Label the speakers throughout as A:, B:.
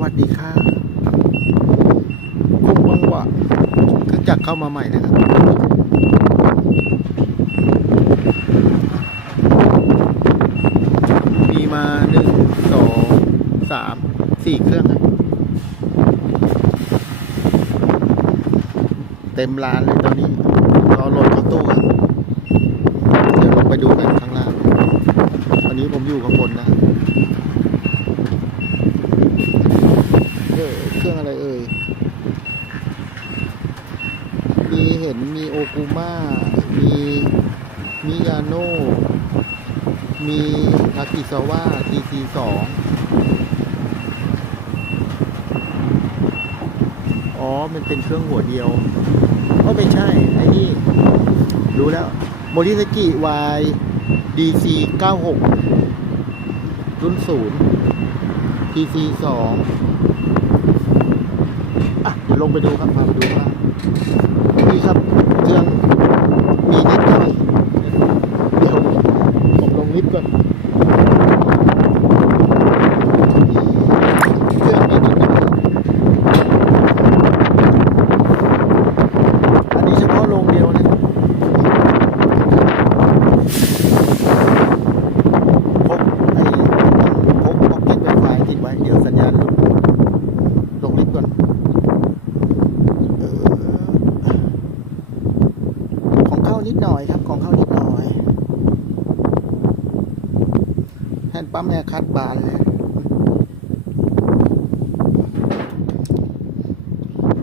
A: วัสดีครับคงวังหวะเครื่องจักรเข้ามาใหม่นะครับ มีมาหนึ่งสองสามสี่เครื่องครับเต็มร้านเลยตอนนี้รอรถเข้าตู้ครับเดี๋ยวลงไปดูกันข้างล่าง วันนี้ผมอยู่ข้างบนนะครับ เออเครื่องอะไรเอ่ยมีเห็นมีโอกูมา มีมิยาโน มีทากิซาวะทีซีสองอ๋อ มันเป็นเครื่องหัวเดียวก็ไม่ใช่ ไอ้นี่ รู้แล้ว โมริสกิวายดีซีเก้าหกรุ่นศูนย์ทีซีสอง อะเดี๋ยวลงไปดูครับพาไปดูว่านี่ครับเครื่องมีนิดหน่อยเดี๋ยวผมลงลิฟต์ก่อนเครื่องมีนิดหน่อยอันนี้เฉพาะโรงเดียวนะพกไอ้พกพ็อกเก็ตไวไฟติดไว้ เดี๋ยวสัญญาณหลุดลงลิฟต์ก่อน เออของเข้านิดหน่อยครับ ของเข้านิดหน่อยแฮนด์ปั๊มแอร์ คัดบานเลย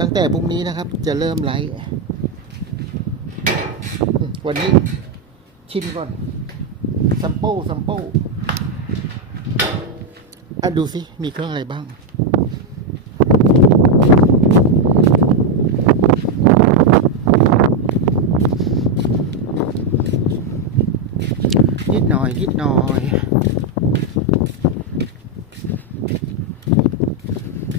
A: ตั้งแต่พรุ่งนี้นะครับ จะเริ่มไลฟ์วันนี้ชิมก่อนซัมโป้ซัมโป้อะดูสิ มีเครื่องอะไรบ้างนิดหน่อยนิดหน่อย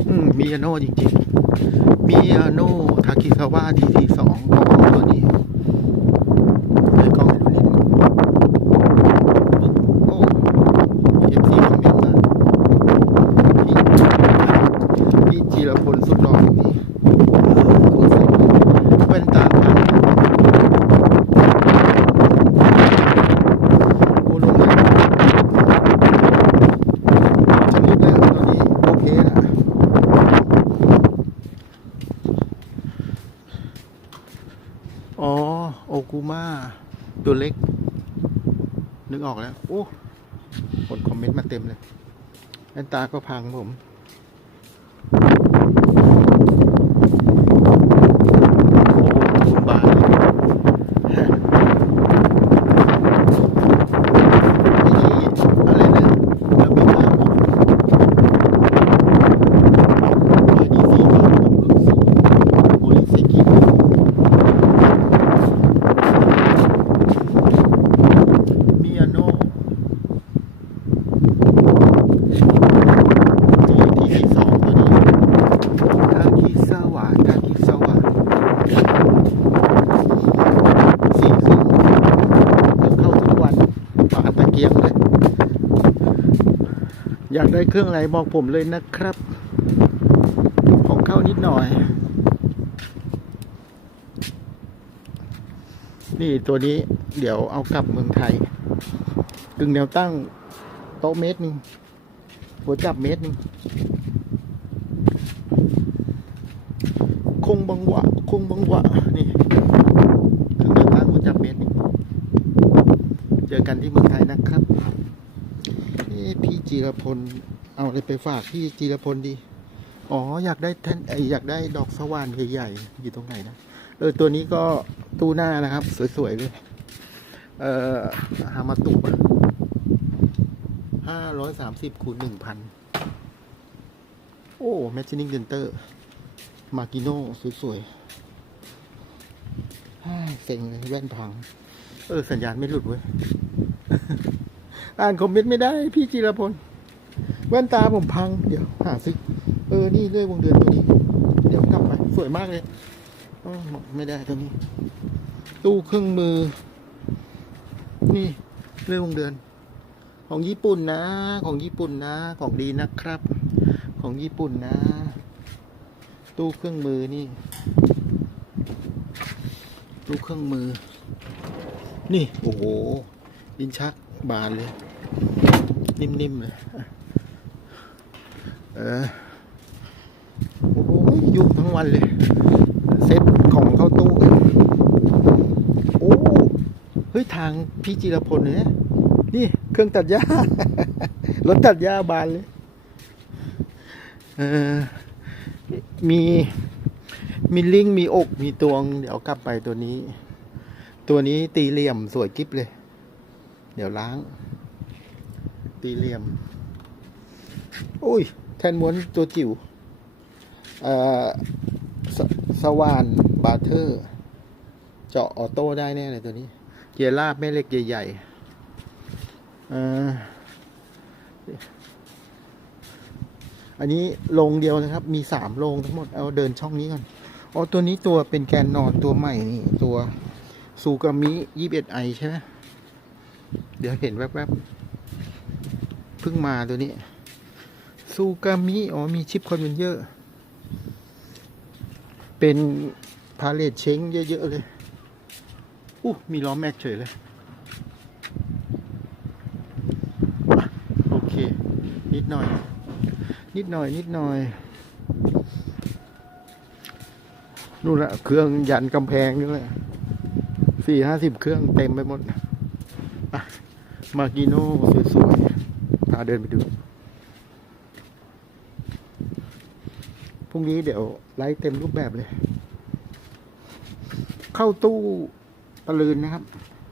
A: อื มมีอาโน่จริงๆมีอาโน่ทากิซาวะดีทีสองของตัวนี้เลยกล้องให้ดูนิดนึงโอ้เอฟซีคอมเมนต์มาพี่พี่จีรพลสุดหล่อคนนี้แว่นตาพัง โอ้ลงเลยชนิดแล้วตอนนี้โอเคแล้วอ๋อ โอ กูมาตัวเล็ก นึกออกแล้ว โอ้คนคอมเมนต์มาเต็มเลยแว่นตาก็พังผม โอ้คุณบาทเลยไอ้นี่อะไรนะแล้วมีน้ำดีซีก็รุ่นสูงโมลิเซกิมิยาโน่ตัวที่สองตัวนี้ทากิซาวะทากิซาวะสี่เครื่อง เข้าทุกวันฝาตะเกียงเลย อยากได้เครื่องอะไรบอกผมเลยนะครับ ของเข้านิดหน่อย นี่ตัวนี้เดี๋ยวเอากลับเมืองไทยกึ่งแนวตั้งโต๊ะเมตรหนึงหัวจับเมตรหนึงคงบังหวะคงบังหวะนี่กึ่งแนวตั้งหัวจับเมตรหนึงเจอกันที่เมืองไทยนะครับ จีรพล เอาอะไรไปฝากพี่จีรพลดี อ๋ออยากได้แท่นไอยอยากได้ดอกสว่านใหญ่ๆอยู่ตรงไหนนะเออตัวนี้ก็ตู้หน้านะครับ สวยๆเลย เอ่อฮามาตุห้าร้อยสามสิบคูณหนึ่งพันโอ้แมชชีนิงเดนเตอร์ มากิโน่สวยๆฮ่าเซ็งเลยแว่นพัง เออ สัญญาณไม่หลุดเว้ย อ่านคอมเมนต์ไม่ได้ พี่จีรพล แว่นตาผมพัง เดี๋ยวหาซิเออ นี่เลื่อยวงเดือนตัวนี้ เดี๋ยวกลับไป สวยมากเลยไม่ได้ตัวนี้ ตู้เครื่องมือ นี่เลื่อยวงเดือน ของญี่ปุ่นนะ ของญี่ปุ่นนะ ของดีนะครับ ของญี่ปุ่นนะ ตู้เครื่องมือนี่ ตู้เครื่องมือ นี่ โอ้โหดินชักบานเลย นิ่มๆเลย เออโอ้โหยุ่งทั้งวันเลย เซ็ตของเข้าตู้กันโอ้เฮ้ยทางพี่จิรพลเนี่ยนี่เครื่องตัดหญ้า รถตัดหญ้าบานเลยเออมีมีลิงมีอกมีตวง เดี๋ยวกลับไปตัวนี้ ตัวนี้ตีเหลี่ยมสวยกิ๊บเลย เดี๋ยวล้าง ตีเหลี่ยมอุ้ย แทนม้วนตัวจิ๋วอ่อสสว่านบาร์เทอร์ เจาะออโต้ได้แน่เลยตัวนี้ เกียร์ลาบแม่เหล็กใหญ่ๆอ่ออันนี้โรงเดียวนะครับ มีสามโรงทั้งหมด เอาเดินช่องนี้ก่อนอ๋อตัวนี้ตัวเป็นแกนนอนตัวใหม่นี่ตัวซูกามิยี่สิบเอ็ดไอใช่ไหมเดี๋ยวเห็นแวบๆเพิ่งมาตัวนี้ ซูกามิ อ๋อ มีชิปคอนเวนเยอร์ เป็นพาเลตเช้งเยอะๆเลย อู้มีล้อแม็กเฉยเลยอโอเค นิดหน่อย นิดหน่อย นิดหน่อย นู่นละเครื่องยันกำแพงนี่แหละสี่ห้าสิบเครื่องเต็มไปหมดมากิโน่สวยๆพาเดินไปดู พรุ่งนี้เดี๋ยวไลฟ์เต็มรูปแบบเลย เข้าตู้ปลืนนะครับ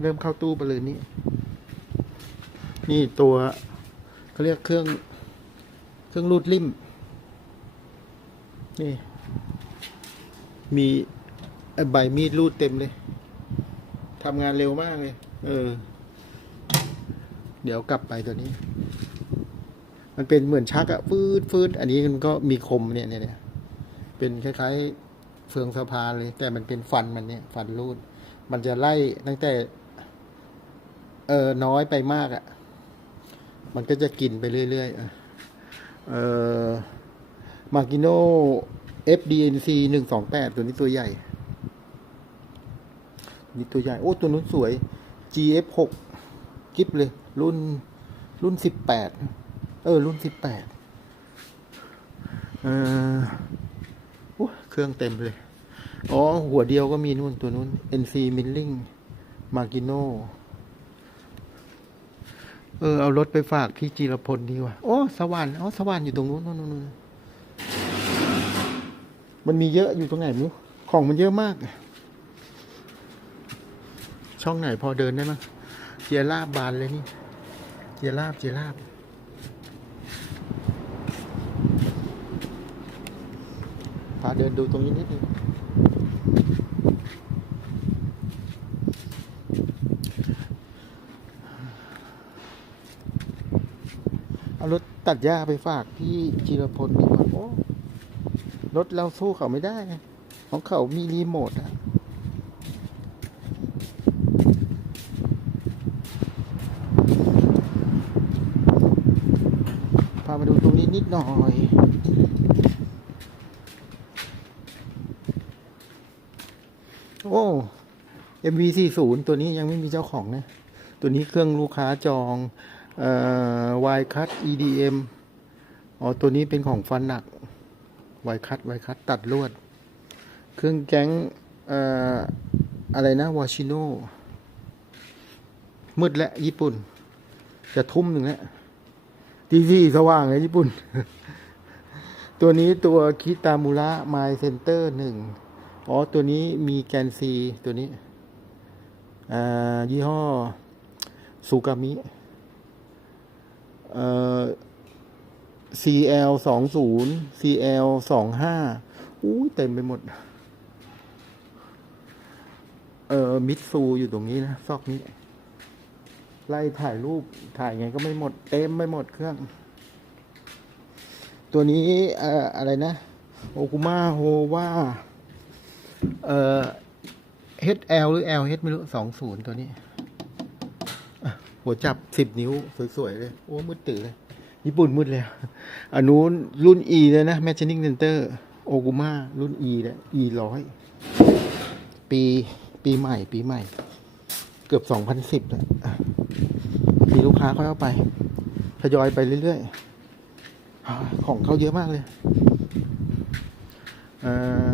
A: เริ่มเข้าตู้ปลืนนี้ นี่ตัวเขาเรียกเครื่อง เครื่องรูดลิ่มนี่ มีใบมีดรูดเต็มเลยทำงานเร็วมากเลย เออ เดี๋ยวกลับไปตัวนี้ มันเป็นเหมือนชักอะฟืดฟืดอันนี้มันก็มีคมเนี่ยเนี่ย เป็นคล้ายๆเฟืองสะพานเลย แต่มันเป็นฟันมันเนี่ย ฟันรูด มันจะไล่ตั้งแต่ เออน้อยไปมากอะ่ะ มันก็จะกินไปเรื่อยๆอะเออมากิโน FDNC หนึ่งสองแปดตัวนี้ตัวใหญ่ นี่ตัวใหญ่ โอ้ ตัวนู้นสวย GF หกกิฟเลย รุ่น รุ่นสิบแปดเออ รุ่นสิบแปดเออ เครื่องเต็มเลย อ๋อ หัวเดียวก็มีนู่นตัวนู้น NC Milling Magino เออ เอารถไปฝากพี่จีรพลดีกว่า โอ้สว่านอ๋อสว่านอยู่ตรงนู้นนู่นนู่นมันมีเยอะอยู่ตรงไหนม่รู้ของมันเยอะมาก ช่องไหนพอเดินได้มั้งเจียราบบานเลยนี่ เจียราบเจียราบ พา เดินดูตรงนี้นิดนึงเอารถตัดหญ้าไปฝากพี่จิรพลดีกว่าโอ้รถเราสู้เขาไม่ได้ ของเขามีรีโมทอะพามาดูตรงนี้นิดหน่อย โอ้ MV40 ตัวนี้ยังไม่มีเจ้าของนะ ตัวนี้เครื่องลูกค้าจองเอ่อ Y cut EDM อ๋อ ตัวนี้เป็นของฟันหนัก Y cut Y cut ตัดลวด เครื่องแก๊งเอ่ออะไรนะวาชิโนมืดและญี่ปุ่น จะทุ่มหนึ่งแล้วตีสี่สว่างเลยญี่ปุ่น ตัวนี้ตัวคิตามุระไมเซนเตอร์หนึ่ง อ๋อ ตัวนี้มีแกนซีตัวนี้ อ่า ยี่ห้อซูกามิ เอ่อ CL สองศูนย์ CL สองห้าอู้ยเต็มไปหมด เออมิดซูอยู่ตรงนี้นะ ซอกนี้ ไล่ถ่ายรูป ถ่ายไงก็ไม่หมด เต็มไม่หมดเครื่อง ตัวนี้ เอ่อ อะไรนะ โอคุมาโฮว่า เอ่อ HL หรือ LH ไม่รู้สองศูนย์ตัวนี้ หัวจับสิบนิ้ว สวย ๆ เลย โอ้ มืดตื่นเลย ญี่ปุ่นมืดเลยอันนู้นรุ่น E เลยนะ m a g i n i n g Center โอกุมารุ่น E เลย E ร้อยปีปีใหม่ ปีใหม่ เกือบสองพันสิบแล้วมีลูกค้าเขาเอาไปทยอยไปเรื่อย ๆ ของเขาเยอะมากเลย เอ่อ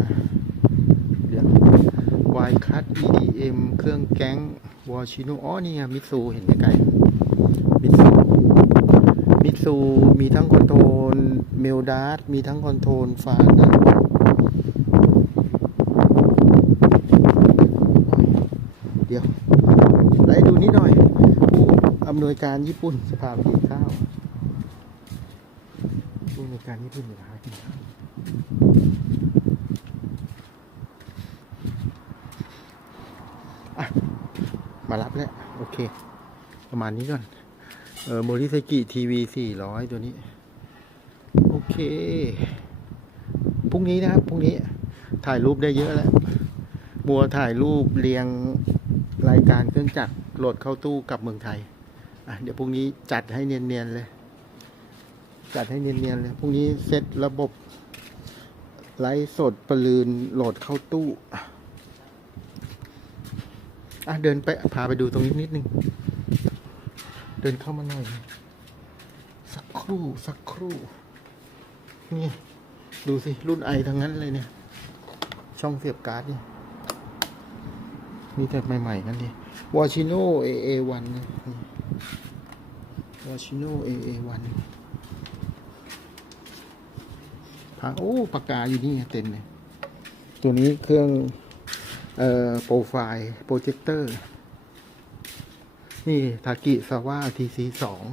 A: ดี๋ยววายคัต EDM เครื่องแก๊งวอชิโนอ๋อนี่ไงมิซูเห็นไกลมิซูมิซูมีทั้งคอนโทรลเมลดาร์มีทั้งคอนโทรลฟานะเดี๋ยวไล่ดูนิดหน่อย ผู้อำนวยการญี่ปุ่นสภาไปกินข้าวผู้อำนวยการญี่ปุ่นสภากินข้าวอะ มารับแล้ว โอเค ประมาณนี้ก่อน เออโมริสกิทีวีสี่ร้อยตัวนี้ โอเค พรุ่งนี้นะครับ พรุ่งนี้ถ่ายรูปได้เยอะแล้ว มัวถ่ายรูปเรียงรายการเครื่องจักรโหลดเข้าตู้กลับเมืองไทย อะ เดี๋ยวพรุ่งนี้จัดให้เนียนๆเลย จัดให้เนียนๆเลย พรุ่งนี้เซตระบบไลฟ์สดประลืนโหลดเข้าตู้ อะเดินไปพาไปดูตรงนี้นิดนึง เดินเข้ามาหน่อย สักครู่สักครู่ นี่ ดูสิ รุ่นไอทั้งนั้นเลยเนี่ย ช่องเสียบการ์ดเนี่ยมีแต่ใหม่ๆนั่นดิวอชิโน่ AA1 นวอชิโน่ AA1 พาโอ้ปากกาอยู่นี่เต็มเลย ตัวนี้เครื่อง โปรไฟล์โปรเจคเตอร์ นี่ทากิซาว่าทีซีสอง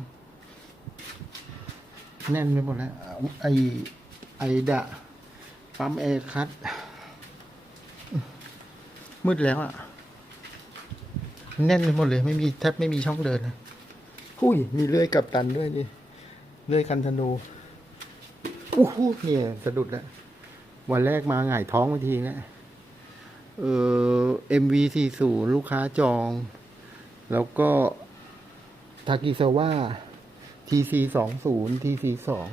A: แน่นไปหมดแล้ว ไอไอดะปั๊มแอร์คัตมืดแล้วอะ่ะ แน่นไปหมดเลย ไม่มีแทบไม่มีช่องเดินนะหุ้ย มีเลื่อยกับตันด้วยนี่เลื่อยคันธนูอู้หูเนี่ย สะดุดแล้ว วันแรกมาหงายท้องไปทีแล้ว เออ MV40 ลูกค้าจอง แล้วก็ทากิซาว่า TC สองศูนย์ TC สอง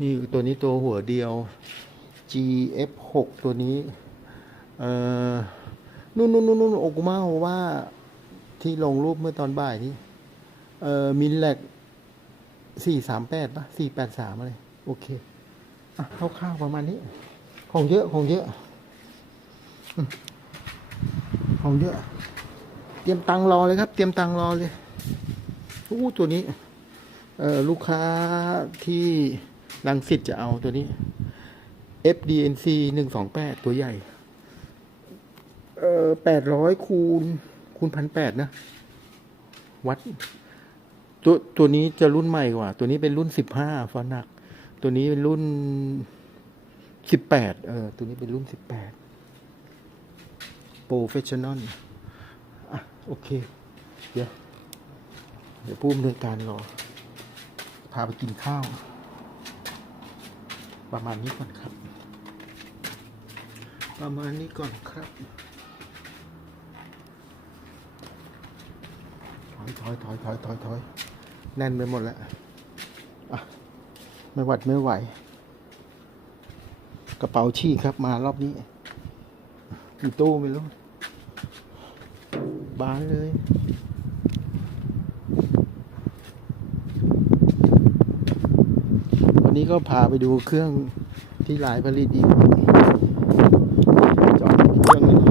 A: นี่ตัวนี้ตัวหัวเดียว GF หกตัวนี้ เอ่อนู่นนู่นนู่นโอกุมาว่าที่ลงรูปเมื่อตอนบ่ายนี้เอ่อมินแลกสี่สามแปดปะสี่แปดสามอะไร โอเค อะคร่าวๆประมาณนี้ ของเยอะ ของเยอะ ของเยอะ เตรียมตังรอเลยครับ เตรียมตังรอเลยอู้ตัวนี้ เออลูกค้าที่รังสิตจะเอาตัวนี้ FDNC หนึ่งสองแปดตัวใหญ่ เออแปดร้อยคูณ คูณพันแปดนะ วัด ตัวตัวนี้จะรุ่นใหม่กว่า ตัวนี้เป็นรุ่นสิบห้าฟานัก ตัวนี้เป็นรุ่นสิบแปดเออ ตัวนี้เป็นรุ่นสิบแปด โปรเฟชชั่นอลอะโอเค เดี๋ยว เดี๋ยวผู้อำนวยการรอ พาไปกินข้าว ประมาณนี้ก่อนครับ ประมาณนี้ก่อนครับ ถอยถอยถอยถอยถอยถอยแน่นไปหมดแล้วอะไม่หวัดไม่ไหว กระเป๋าชี้ครับมารอบนี้ กี่ตู้ไม่รู้บานเลยวันนี้ก็พาไปดูเครื่องที่หลายผลิตอีกจอดเครื่องนึง